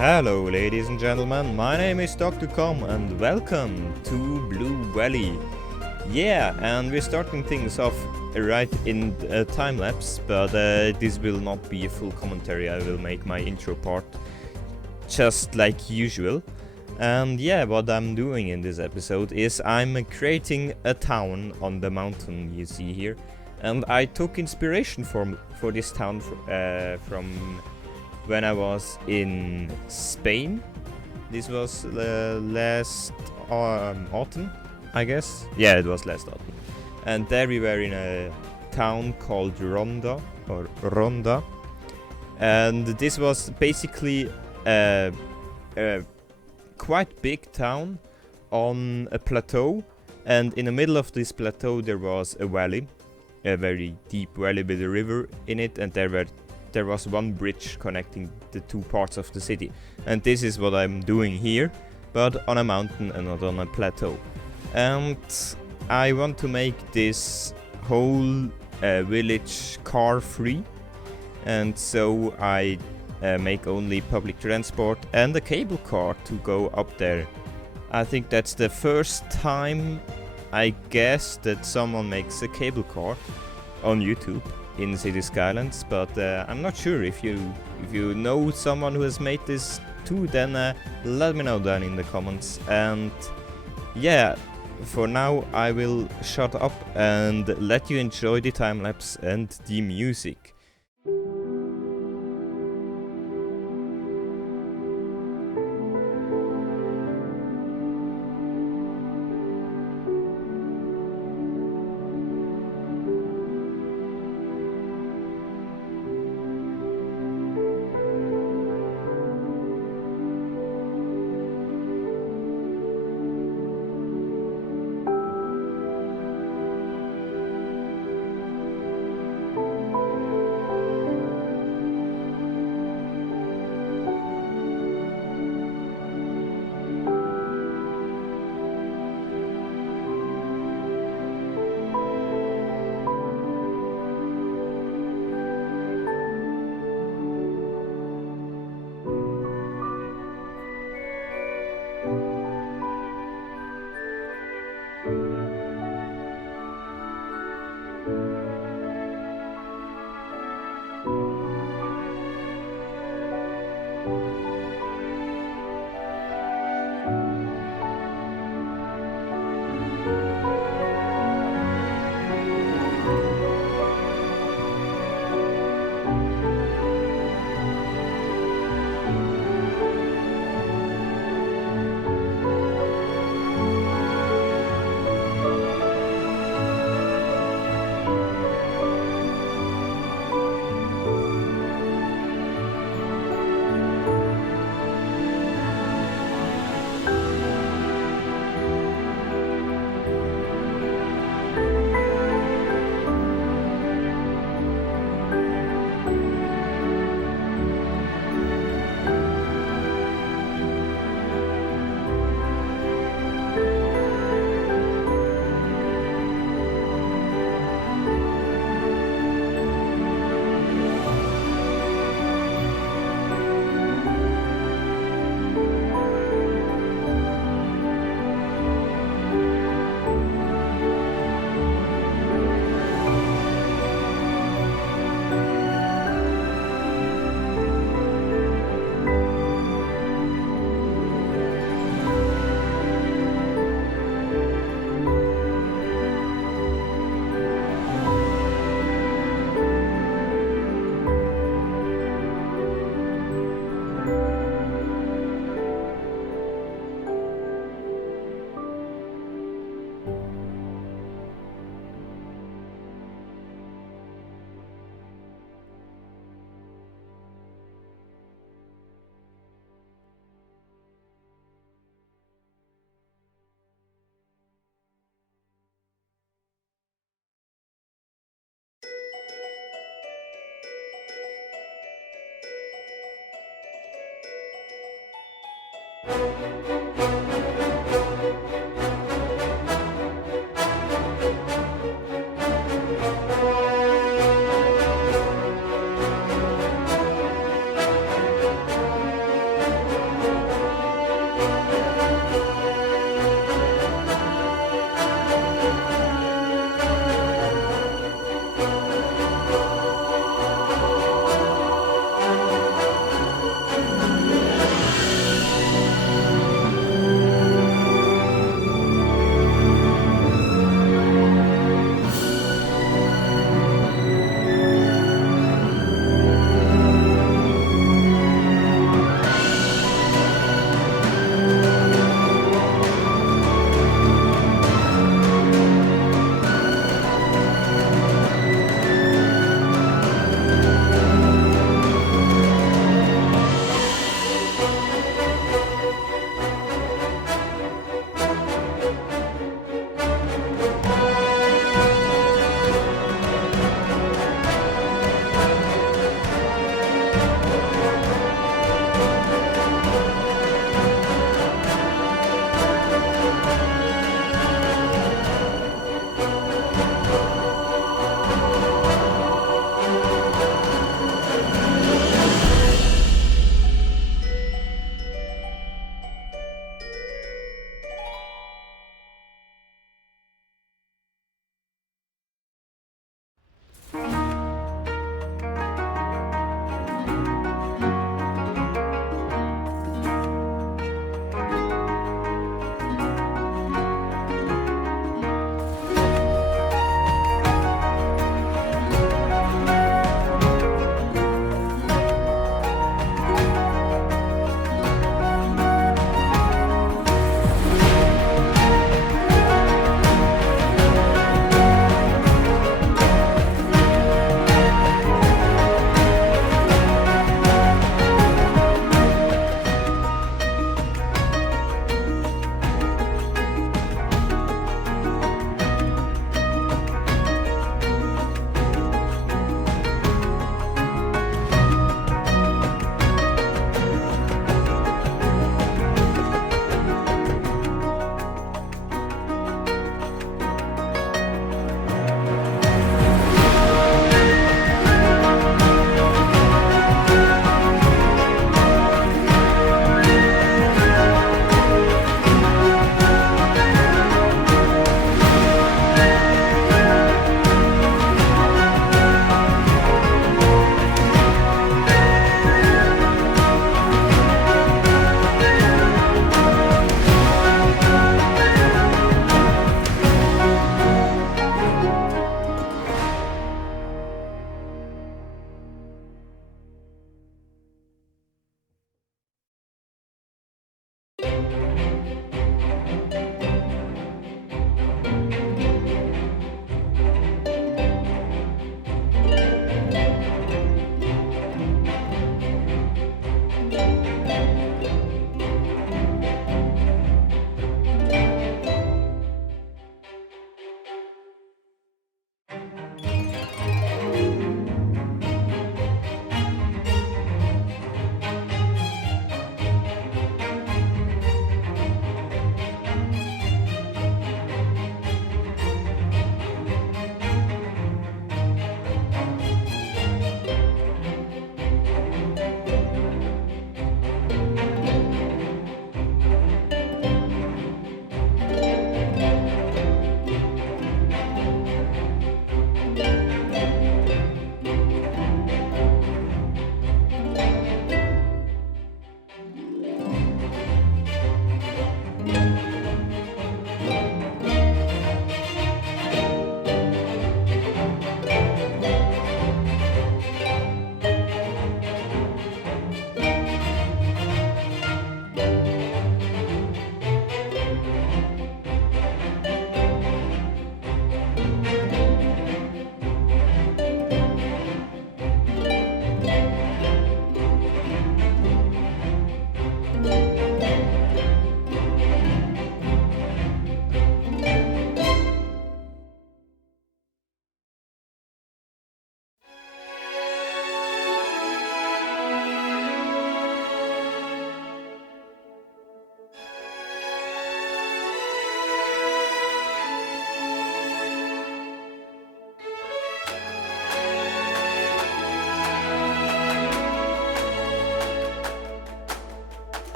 Hello ladies and gentlemen, my name is Dr. Com and welcome to Blue Valley. Yeah, and we're starting things off right in a time-lapse, but this will not be a full commentary. I will make my intro part just like usual. And yeah, what I'm doing in this episode is I'm creating a town on the mountain you see here. And I took inspiration for this town from when I was in Spain. This was last autumn, I guess. Yeah, it was last autumn. And there we were in a town called Ronda. And this was basically a quite big town on a plateau. And in the middle of this plateau there was a valley, a very deep valley with a river in it, and there was one bridge connecting the two parts of the city. And this is what I'm doing here, but on a mountain and not on a plateau. And I want to make this whole village car free, and so I make only public transport and a cable car to go up there. I think that's the first time, I guess, that someone makes a cable car on YouTube in City Skylines, but I'm not sure. If you know someone who has made this too, then let me know down in the comments. And yeah, for now I will shut up and let you enjoy the time lapse and the music.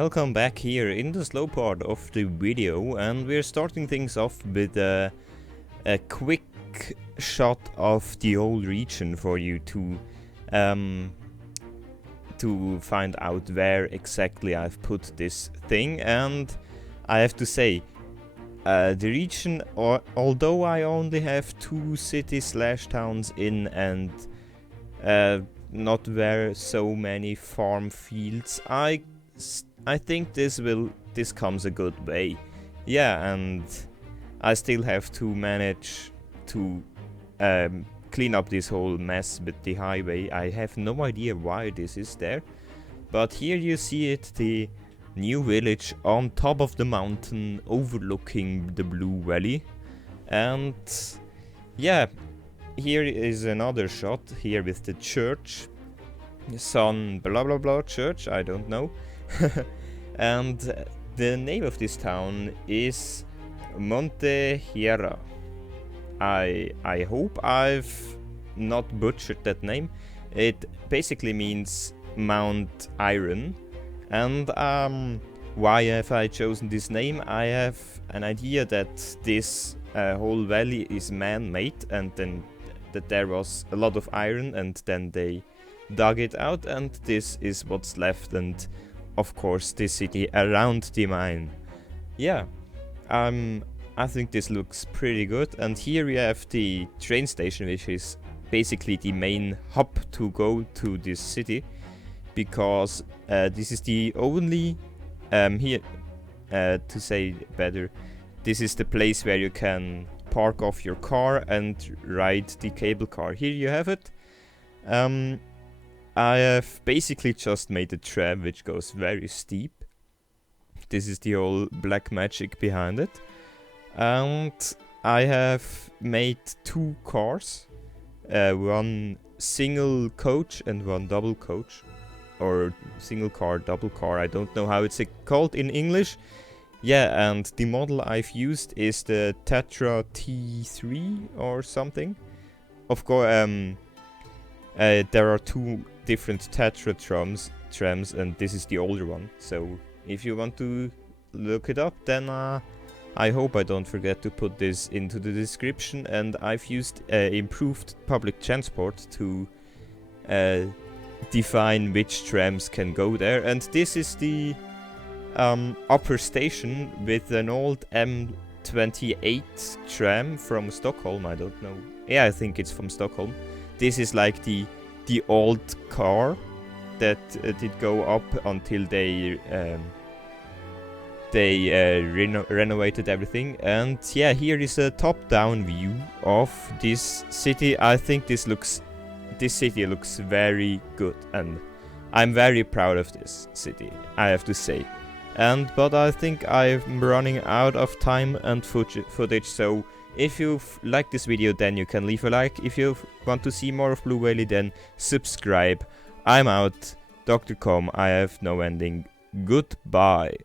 welcome back here in the slow part of the video, and we're starting things off with a quick shot of the whole region for you to find out where exactly I've put this thing. And I have to say, the region, although I only have 2 cities/towns in and not very so many farm fields, I think this comes a good way. Yeah, and I still have to manage to clean up this whole mess with the highway. I have no idea why this is there, but here you see it, the new village on top of the mountain overlooking the Blue Valley. And yeah, here is another shot here with the church, San blah blah blah church, I don't know. And the name of this town is Monte Hierro. I hope I've not butchered that name. It basically means Mount Iron. And why have I chosen this name? I have an idea that this whole valley is man-made, and then that there was a lot of iron, and then they dug it out, and this is what's left, and of course the city around the mine. Yeah, I think this looks pretty good. And here we have the train station, which is basically the main hub to go to this city, because this is the only here to say better, this is the place where you can park off your car and ride the cable car. Here you have it. I have basically just made a tram which goes very steep. This is the whole black magic behind it. And I have made 2 cars, one single coach and one double coach, or single car, double car, I don't know how it's called in English. Yeah, and the model I've used is the Tatra T3 or something. Of course, there are 2 different Tatra trams, and this is the older one. So if you want to look it up, then I hope I don't forget to put this into the description. And I've used improved public transport to define which trams can go there. And this is the upper station with an old M28 tram from Stockholm. I don't know. Yeah, I think it's from Stockholm. This is like the old car that did go up until they renovated everything. And yeah, here is a top-down view of this city. I think this city looks very good, and I'm very proud of this city, I have to say. But I think I'm running out of time and footage, so if you like this video, then you can leave a like. If you want to see more of Blue Valley, then subscribe. I'm out. Dr. Com, I have no ending. Goodbye.